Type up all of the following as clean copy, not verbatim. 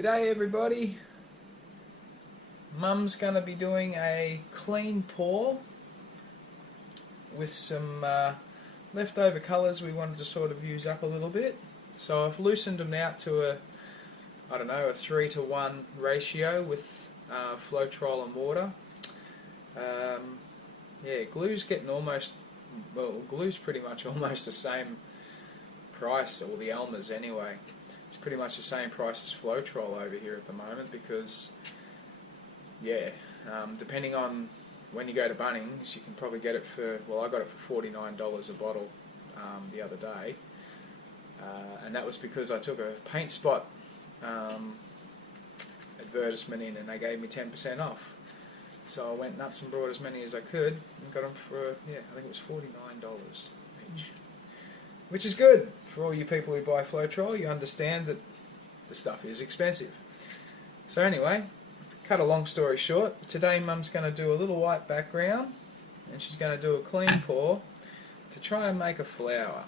G'day everybody. Mum's going to be doing a clean pour with some leftover colours we wanted to sort of use up a little bit. So I've loosened them out to a 3:1 ratio with Floetrol and water. Yeah, glue's getting almost, well, glue's pretty much almost the same price, or the Elmer's anyway. It's pretty much the same price as Floetrol over here at the moment because, yeah, depending on when you go to Bunnings, you can probably get it for, well, I got it for $49 a bottle the other day, and that was because I took a paint spot advertisement in and they gave me 10% off. So I went nuts and brought as many as I could and got them for, yeah, I think it was $49 each. Which is good for all you people who buy Floetrol. You understand that the stuff is expensive. So anyway, cut a long story short, today Mum's going to do a little white background and she's going to do a clean pour to try and make a flower.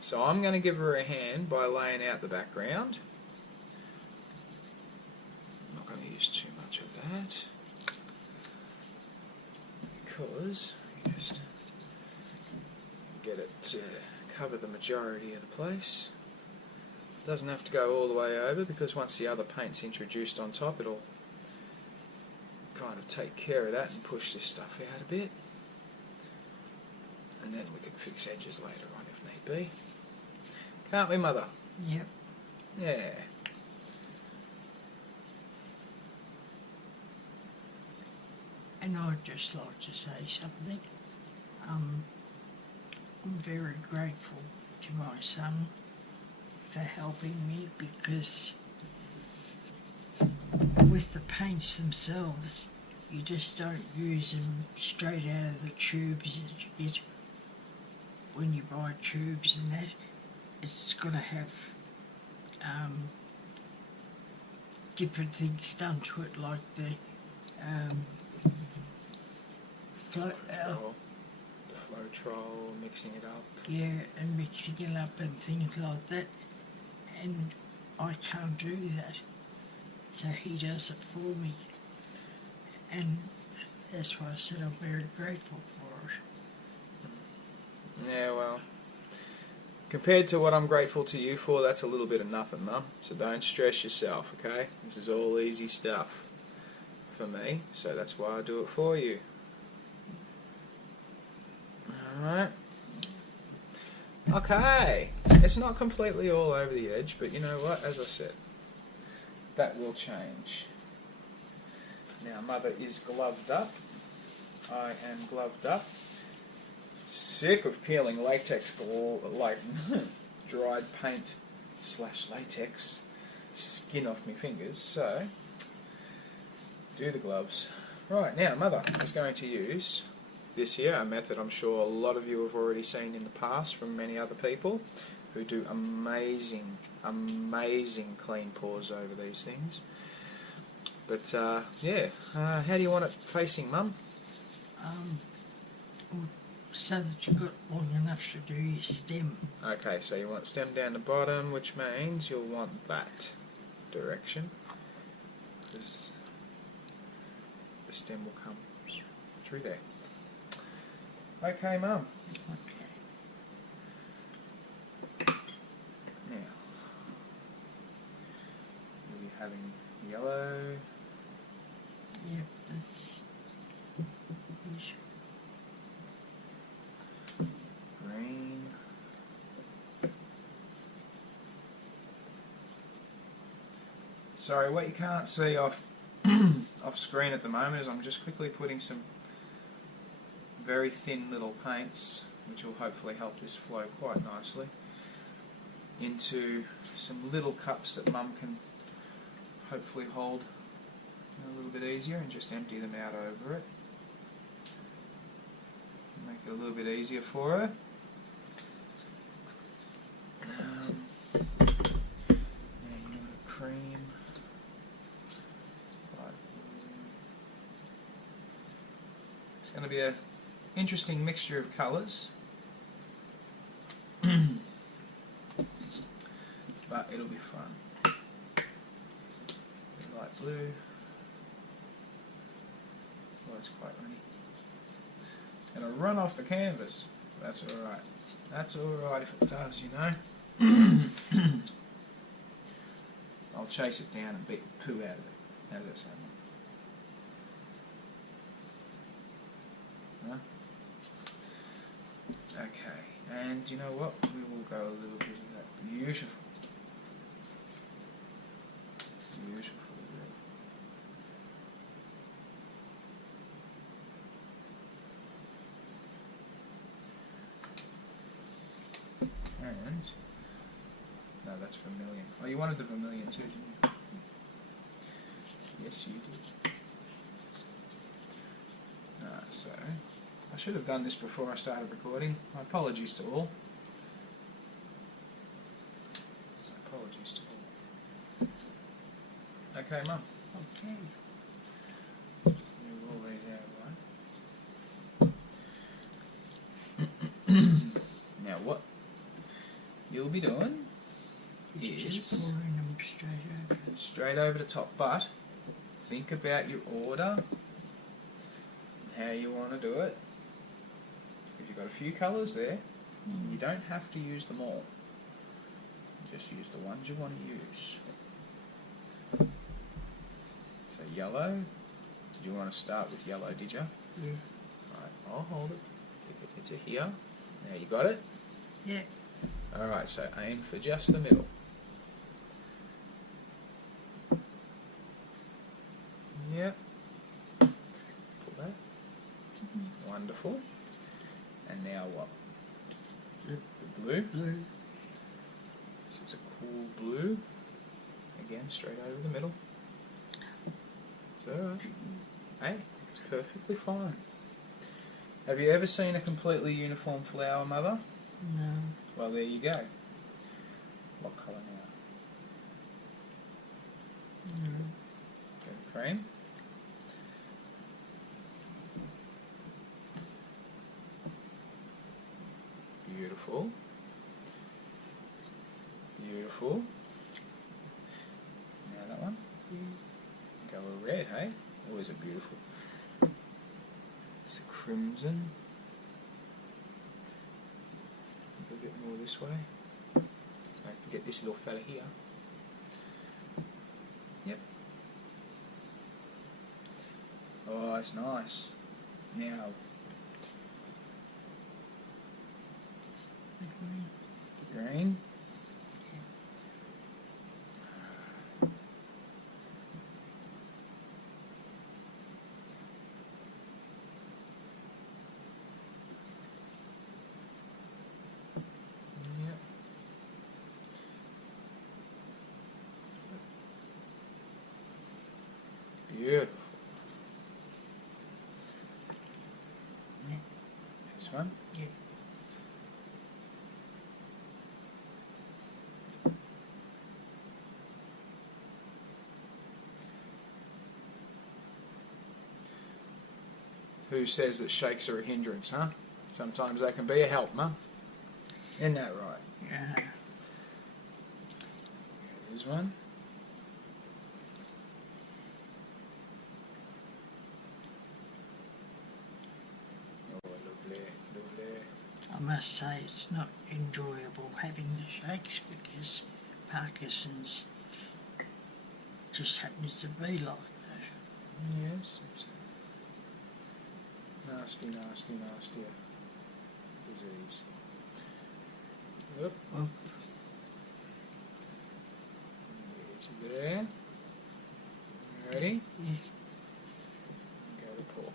So I'm going to give her a hand by laying out the background. I'm not going to use too much of that because you just get it to cover the majority of the place. It doesn't have to go all the way over because once the other paint's introduced on top, it'll kind of take care of that and push this stuff out a bit. And then we can fix edges later on if need be. Can't we, Mother? Yep. Yeah. And I'd just like to say something. I'm very grateful to my son for helping me because with the paints themselves, you just don't use them straight out of the tubes that you get when you buy tubes and that. It's got to have different things done to it, like the Floetrol, mixing it up. yeah, and mixing it up and things like that. And I can't do that, so he does it for me. And that's why I said I'm very grateful for it. Yeah, well, compared to what I'm grateful to you for, that's a little bit of nothing, Mum. So don't stress yourself, okay? This is all easy stuff for me, so that's why I do it for you. Alright. Okay. It's not completely all over the edge, but you know what? As I said, that will change. Now, Mother is gloved up. I am gloved up. Sick of peeling latex, like dried paint / latex skin off my fingers, so do the gloves. Right, now Mother is going to use this here, a method I'm sure a lot of you have already seen in the past from many other people who do amazing clean pours over these things. But yeah, how do you want it facing, Mum? So that you've got long enough to do your stem. Okay, so you want stem down the bottom, which means you'll want that direction, because the stem will come through there. Okay, Mum. Okay. Now, we'll be having yellow. Yep, that's Green. Sorry, what you can't see off screen at the moment is I'm just quickly putting some very thin little paints, which will hopefully help this flow quite nicely, into some little cups that Mum can hopefully hold a little bit easier, and just empty them out over it. Make it a little bit easier for her. Now you want a cream. Right. It's going to be an interesting mixture of colours, but it'll be fun. blue. Oh, it's quite runny. It's going to run off the canvas. That's alright. That's alright if it does, you know. I'll chase it down and beat the poo out of it. How's that sound? Huh? Okay, and you know what? We will go a little bit of that beautiful. Beautiful. And no, that's vermilion. Oh, you wanted the vermilion too, didn't you? Yes, you did. So I should have done this before I started recording. My apologies to all. Apologies to all. Okay, Mum. Okay. Move all these out, right? Now what you'll be doing You're is just pouring them straight over. straight over the top, but think about your order and how you want to do it. If you've got a few colours there, you don't have to use them all. Just use the ones you want to use. So yellow, did you want to start with yellow, did you? Yeah. Right, I'll hold it. Take a picture here. Now you got it? Yeah. Alright, so aim for just the middle. Yep. Pull that. Wonderful. And now what? The blue. Blue. This is a cool blue. Again, straight over the middle. So, hey, it's perfectly fine. Have you ever seen a completely uniform flower, Mother? No. Well, there you go. What colour now? No. Go cream. Beautiful. Beautiful. Now that one. Go a red, hey? Always a beautiful. It's a crimson. A little bit more this way. Don't forget this little fella here. Yep. Oh, that's nice. Now, The green. the green. Yep. Beautiful. Yeah. This one. Yeah. Who says that shakes are a hindrance, huh? Sometimes they can be a help, Mum. Isn't that right? Yeah. Here's one. Oh, lovely, lovely. I must say it's not enjoyable having the shakes because Parkinsons just happens to be like that. Yes, it's nasty, nasty, nasty disease. Yep. Oh. There. Ready? Yeah. Go to pour.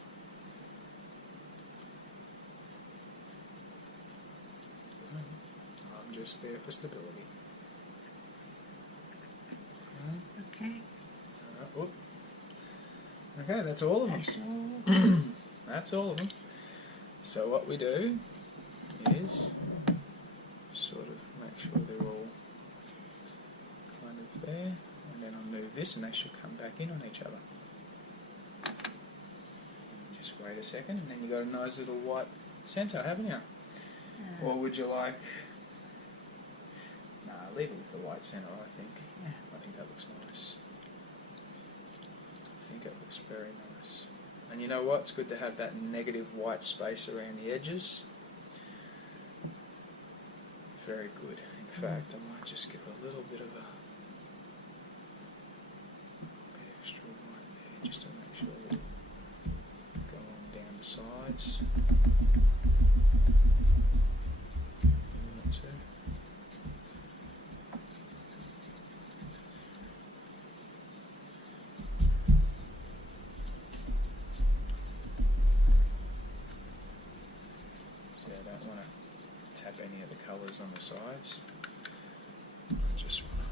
I'm just there for stability. Okay. Whoop. Okay, that's all of them. That's all. That's all of them. So what we do is sort of make sure they're all kind of there, and then I'll move this and they should come back in on each other. Just wait a second, and then you've got a nice little white centre, haven't you? Or would you like... Nah, leave it with the white centre, I think. Yeah. I think that looks nice. you know what? It's good to have that negative white space around the edges. Very good. In fact, I might just give a little bit of a extra white there, just to make sure that go on down the sides. Any of the colours on the sides. I just want to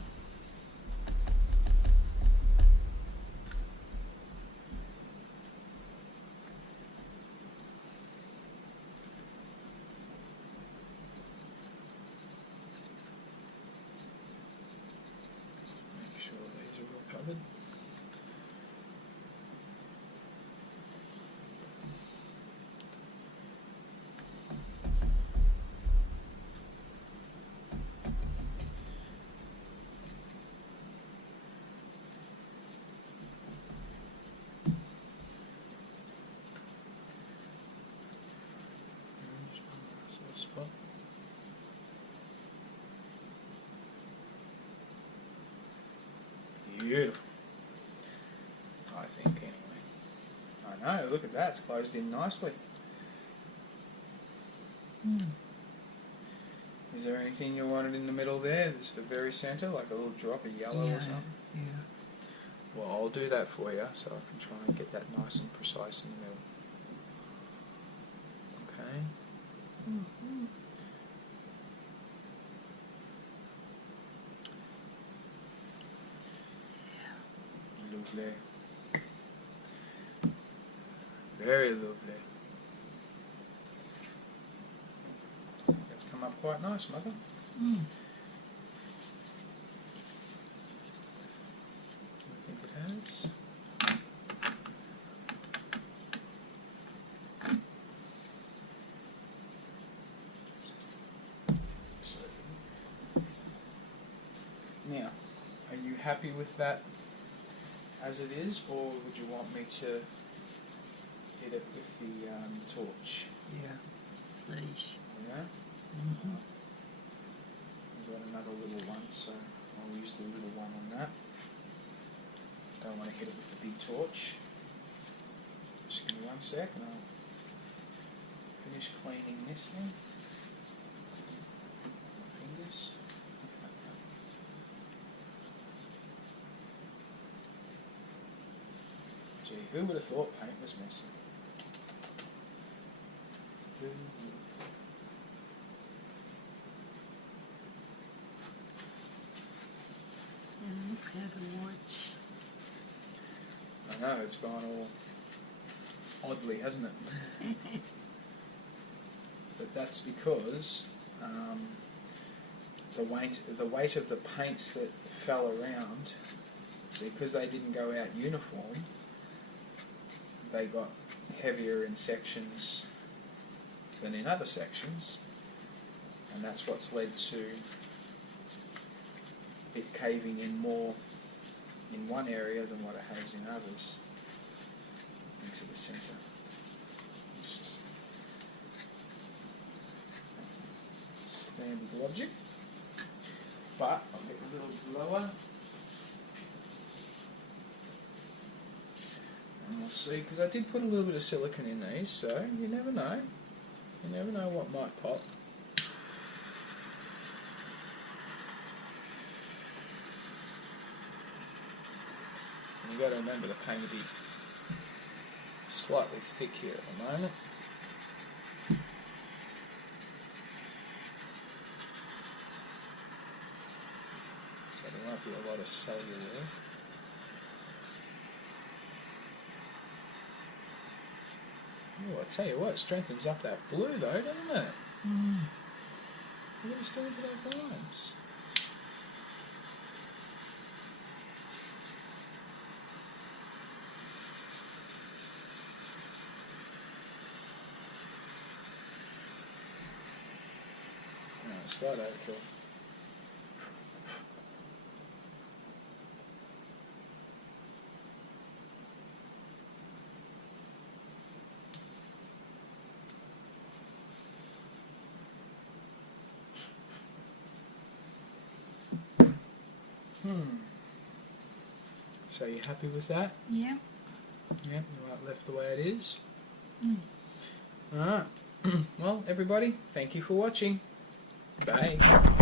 make sure these are all covered. Beautiful. I think, anyway. I know, look at that, it's closed in nicely. Is there anything you wanted in the middle there? This is the very centre, like a little drop of yellow or something? Yeah. Well, I'll do that for you, so I can try and get that nice and precise in the middle. Okay. Lovely. Very lovely. That's come up quite nice, Mother. I think it has. Now, are you happy with that as it is, or would you want me to hit it with the torch? Yeah, please. Yeah? I've got another little one, so I'll use the little one on that. Don't want to hit it with the big torch. Just give me 1 sec and I'll finish cleaning this thing. My fingers. Gee, who would have thought paint was messy? Who would have thought? Look at the whites. I know, it's gone all oddly, hasn't it? But that's because the weight of the paints that fell around, see, because they didn't go out uniform, they got heavier in sections than in other sections, and that's what's led to it caving in more in one area than what it has in others into the centre. It's just standard logic, but I'll get a little lower and we'll see, because I did put a little bit of silicone in these, so you never know. You never know what might pop. You've got to remember the paint will be slightly thick here at the moment. So there might be a lot of cellular there. Oh, I tell you what, it strengthens up that blue though, doesn't it? What are you doing to those lines? Slight overkill. So you're happy with that? Yeah. Yep, you want it left the way it is. Mm. Alright. Well, everybody, thank you for watching. Bye.